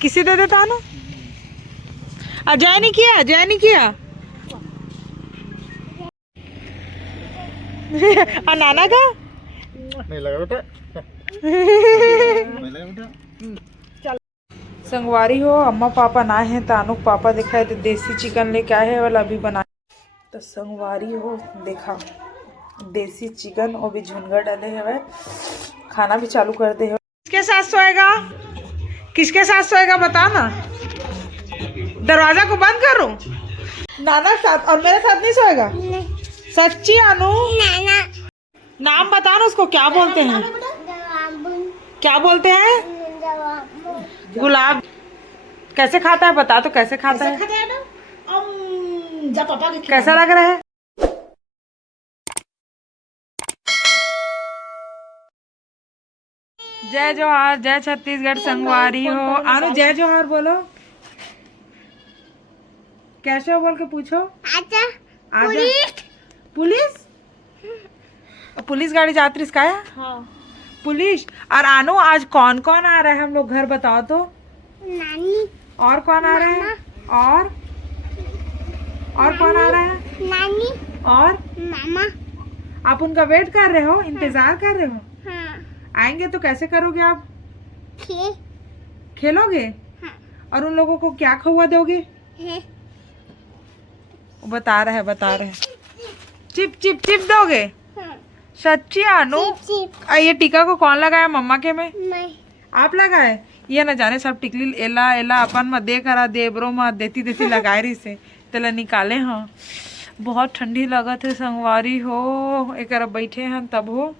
किसी दे देता ना। अजय नहीं किया, अजय नहीं किया। और नाना का नहीं लगा बेटा। नहीं लगा बेटा। संगवारी हो, अम्मा पापा ना है तो अनुक पापा दिखाए तो देसी चिकन लेके आए हैं वाला अभी बना। तो संगवारी हो देखा देसी चिकन और भी झुनगा डाले है, खाना भी चालू कर दे। किसके साथ सोएगा, किसके साथ सोएगा बता ना। दरवाजा को बंद करो। नाना साथ और मेरे साथ नहीं सोएगा। सच्ची अनु। नाम बता ना उसको, क्या बोलते हैं, क्या बोलते हैं। गुलाब। कैसे खाता है बता तो, कैसे खाता है। कैसा लग रहा है। जय जोहार, जय छत्तीसगढ़। संगवारी हो आनु जय जोहार बोलो। कैसे हो बोल के पूछो। आजा। पुलिस पुलिस गाड़ी जाती इसका है। हाँ। पुलिस। और आनो आज कौन कौन आ रहा है हम लोग घर बताओ तो। नानी। और कौन आ रहा है। और कौन आ रहा है। नानी और मामा। आप उनका वेट कर रहे हो, इंतजार कर रहे हो। हाँ। आएंगे तो कैसे करोगे आप। खेलोगे। हाँ। और उन लोगों को क्या खवा दोगे। बता रहे हैं चिप चिप चिप दोगे। हाँ। सच्ची आनो। ये टीका को कौन लगाया, मम्मा के में मैं। आप लगाए। ये न जाने सब टिकली एला एला अपन में दे करा देबरो में देती देती लगाए रही से तेला निकाले। हाँ बहुत ठंडी लगत है संगवारी हो। एक बैठे हैं तब हो।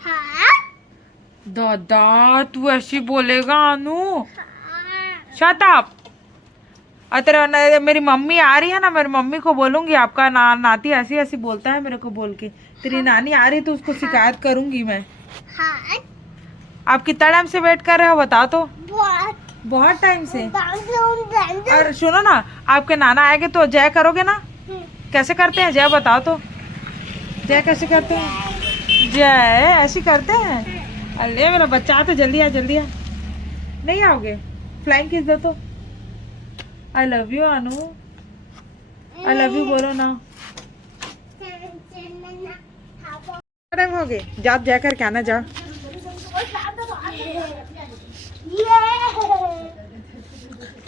हाँ? दादा तू ऐसी बोलेगा अनु। हाँ। Shut up. अतर मेरी मम्मी आ रही है ना, मेरी मम्मी को बोलूंगी आपका नाती ऐसी ऐसी बोलता है मेरे को बोल के। तेरी नानी आ रही तो उसको शिकायत करूंगी मैं। हाँ। आप कितना टाइम से वेट कर रहे हो बताओ तो। बहुत टाइम से। और सुनो ना, आपके नाना आएंगे तो जय करोगे ना। कैसे करते हैं जय बताओ तो। जय कैसे करते हैं। जय ऐसी करते हैं। अरे मेरा बच्चा तो जल्दी आ जल्दी आ। नहीं आओगे फ्लाइंग किस दो तो। I love you Anu. I love you बोलो ना। टाइम हो गए, जा जय करके आना जा।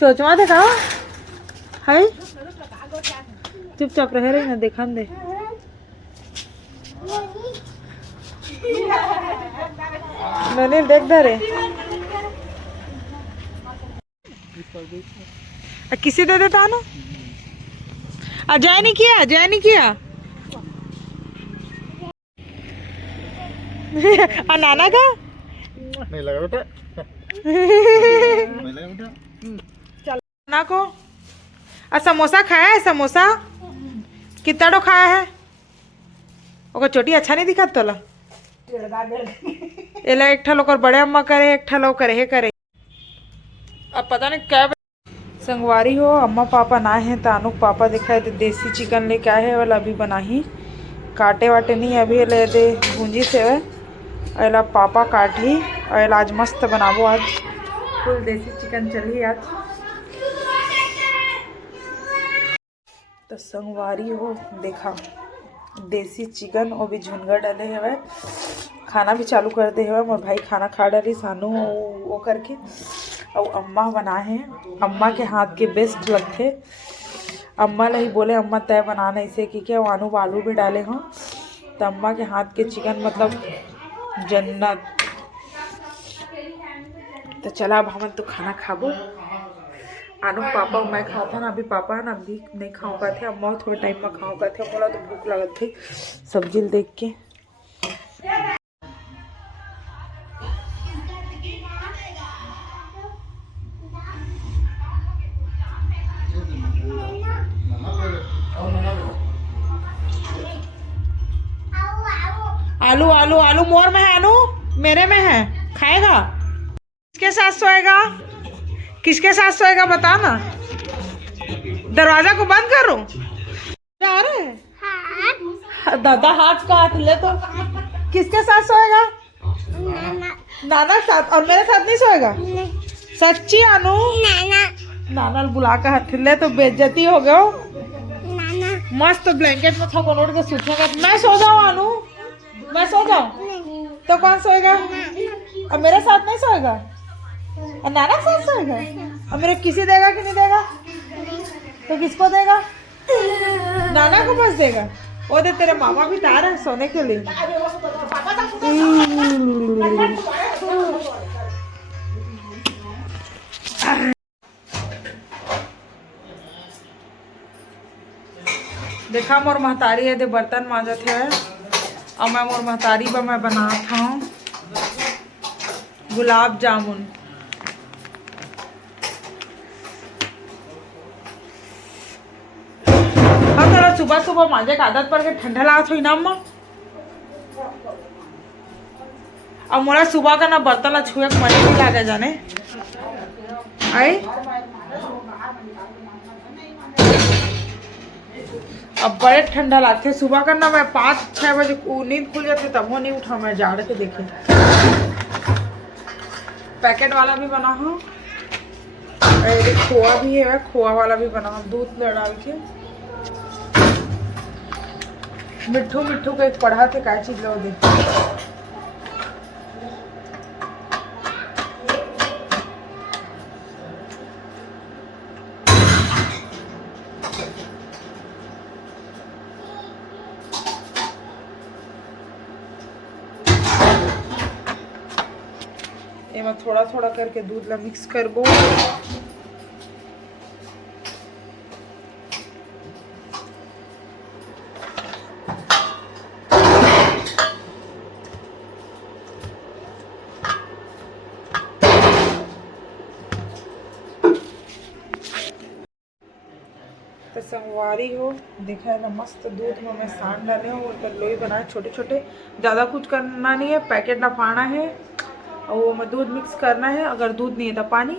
चोचवा देखा है। चुपचाप रह रही ना, देखा दे। मैंने देख दे रे। किसी दे देता ना। अजय नहीं किया, अजय नहीं किया। और नाना का नहीं लगा बेटा। नहीं लगा बेटा। चल नाना को। और समोसा खाया है, समोसा कितना डो खाया है। ओका चोटी अच्छा नहीं दिखा तोला। एला एक ठा लोग बड़े अम्मा करे, एक ठा लोग करे करे। अब पता नहीं क्या संगवारी हो, अम्मा पापा ना है तो अनुक पापा दिखाए तो देसी चिकन लेके आए है वाला अभी बना ही। काटे वाटे नहीं अभी ले दे भूंजी से अला पापा काटी और आज मस्त बनाबो। आज फुल देसी चिकन चली आज। तो संगवारी हो देखा देसी चिकन और भी झुनगा डाले है, खाना भी चालू कर दे है। मोर भाई खाना खा डाली सानू वो करके। और अम्मा बनाए हैं, अम्मा के हाथ के बेस्ट लगते। अम्मा ले ही बोले अम्मा तय बनाना इसे कि क्या आलू आलू भी डाले हों तो अम्मा के हाथ के चिकन मतलब जन्नत। तो चला अब हम तो खाना खाबो। आनु पापा मैं खाता ना, अभी पापा है ना अभी नहीं खाऊंगा थे। अम्मा थोड़े टाइम में खाऊंगा थे। बोला तो भूख लगत थी सब्जी देख के। आलू आलू आलू मोर में है अनु, मेरे में है। खाएगा। किसके साथ सोएगा, किसके साथ सोएगा बता ना। दरवाजा को बंद करो। आ रहे हैं दादा हाथ का हाथ ले तो। किसके साथ सोएगा। नाना साथ और मेरे साथ नहीं सोएगा? सच्ची अनु? नाना बुला कर हाथ ले तो बेइज्जती हो गया। मस्त ब्लैंकेट में थक उठ के सूखेगा। मैं सो जाऊँ अनु? मैं सो जाऊँ तो कौन सोएगा? और मेरे साथ नहीं सोएगा? और नाना साथ सोएगा? और मेरे किसी देगा कि नहीं देगा? तो किसको देगा? नाना को बस देगा। वो दे तेरे मामा भी तैयार है सोने के लिए। देखा मोर महतारी है दे बर्तन मांजत है और मैं मोर महतारी पर मैं बनात हूँ गुलाब जामुन। हाँ थोड़ा सुबह सुबह मांजे का आदत पड़ के ठंडा लागत हुई ना अम्मा। अब मोरा सुबह का ना बर्तन ला छुए मन नहीं लागे जाने आई। अब बड़े ठंडा लगते सुबह का ना। मैं 5-6 बजे नींद खुल जाती तब वो नहीं उठा। मैं जाड़ के देखे पैकेट वाला भी बना हूँ और खोआ भी है। खोआ वाला भी बना हूँ दूध में डाल के। मिट्ठू मिट्ठू का एक पढ़ा थे क्या चीज लो दे। मैं थोड़ा थोड़ा करके दूध ला मिक्स करबो। तो संगवारी हो देखा है ना मस्त दूध में मैं सांड डाले हो और लोई बनाए छोटे छोटे। ज़्यादा कुछ करना नहीं है। पैकेट ना पाना है और वो में दूध मिक्स करना है। अगर दूध नहीं है तो पानी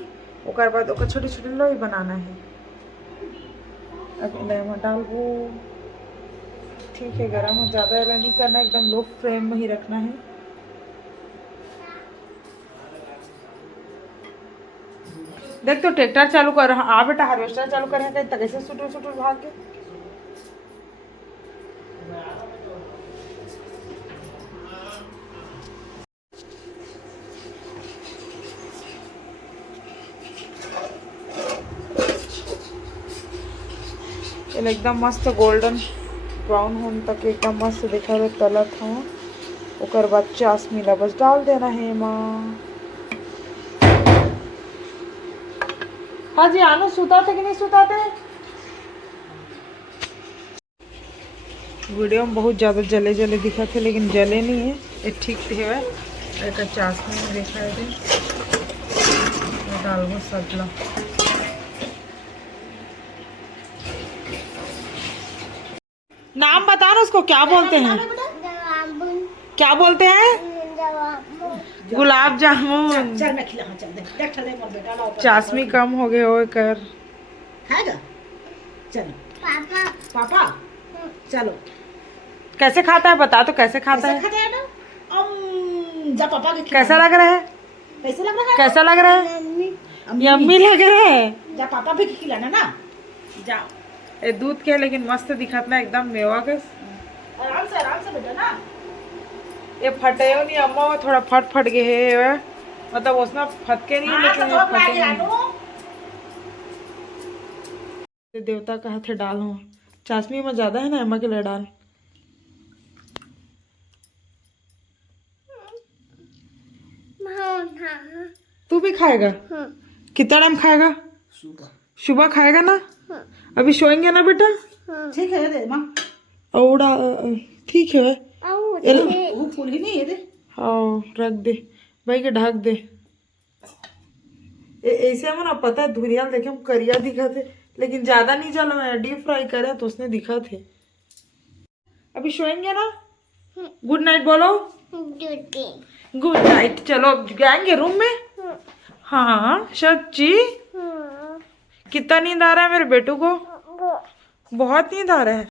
ओकर बाद ओकर छोटे छोटे लोई बनाना है। अगले में डालबो। ठीक है गरम हो ज़्यादा ऐसा नहीं करना एकदम लो फ्लेम में ही रखना है। देख तो ट्रैक्टर चालू कर आ बेटा हार्वेस्टर चालू कर कैसे सुटुर सुटुर भाग के। एकदम मस्त गोल्डन ब्राउन होने तक एकदम मस्त दिखा रहे तलत हो। ओकर बाद चाशमीला बस डाल देना है माँ। हाँ जी आनो सुताते कि नहीं सुताते? वीडियो में बहुत ज़्यादा जले जले दिखा थे लेकिन जले नहीं है। ये ठीक है। एक चाशनी में देखा है डालबो सजला। नाम बता ना उसको क्या बोलते हैं? क्या बोलते हैं? गुलाब जामुन। चल मैं खिला चल देख चले मोर बेटा चाशमी कम हो गए हो कर खाएगा। चलो पापा पापा चलो कैसे खाता है बता तो कैसे खाता है? जा पापा के कैसा लग रहा है? कैसा लग रहा है? कैसा लग रहा है? यम्मी लग रहा है। जा पापा भी खिलाना ना जा। ये दूध के लेकिन मस्त दिखत ना एकदम मेवा के। आराम से बेटा ना। ये फटे हो नहीं अम्मा थोड़ा फट गए है मतलब उसमें फटके नहीं लेकिन ये फटे नहीं। देवता का हाथे डाल हो चाशमी में ज्यादा है ना अम्मा के लिए डाल। तू भी खाएगा? कितना टाइम खाएगा? सुबह खाएगा ना? अभी सोएंगे ना बेटा? ठीक है दे माँ। औड़ा ठीक है फूल ही नहीं है दे। हाँ रख दे भाई के ढक दे। ऐसे में ना पता है धुरियाल देखे हम करिया दिखा थे लेकिन ज्यादा नहीं चला। मैं डीप फ्राई करे तो उसने दिखा थे। अभी सोएंगे ना? गुड नाइट बोलो। Good night. चलो जाएंगे रूम में। हाँ सच्ची? कितना नींद आ रहा है मेरे बेटू को? बहुत नींद आ रहा है।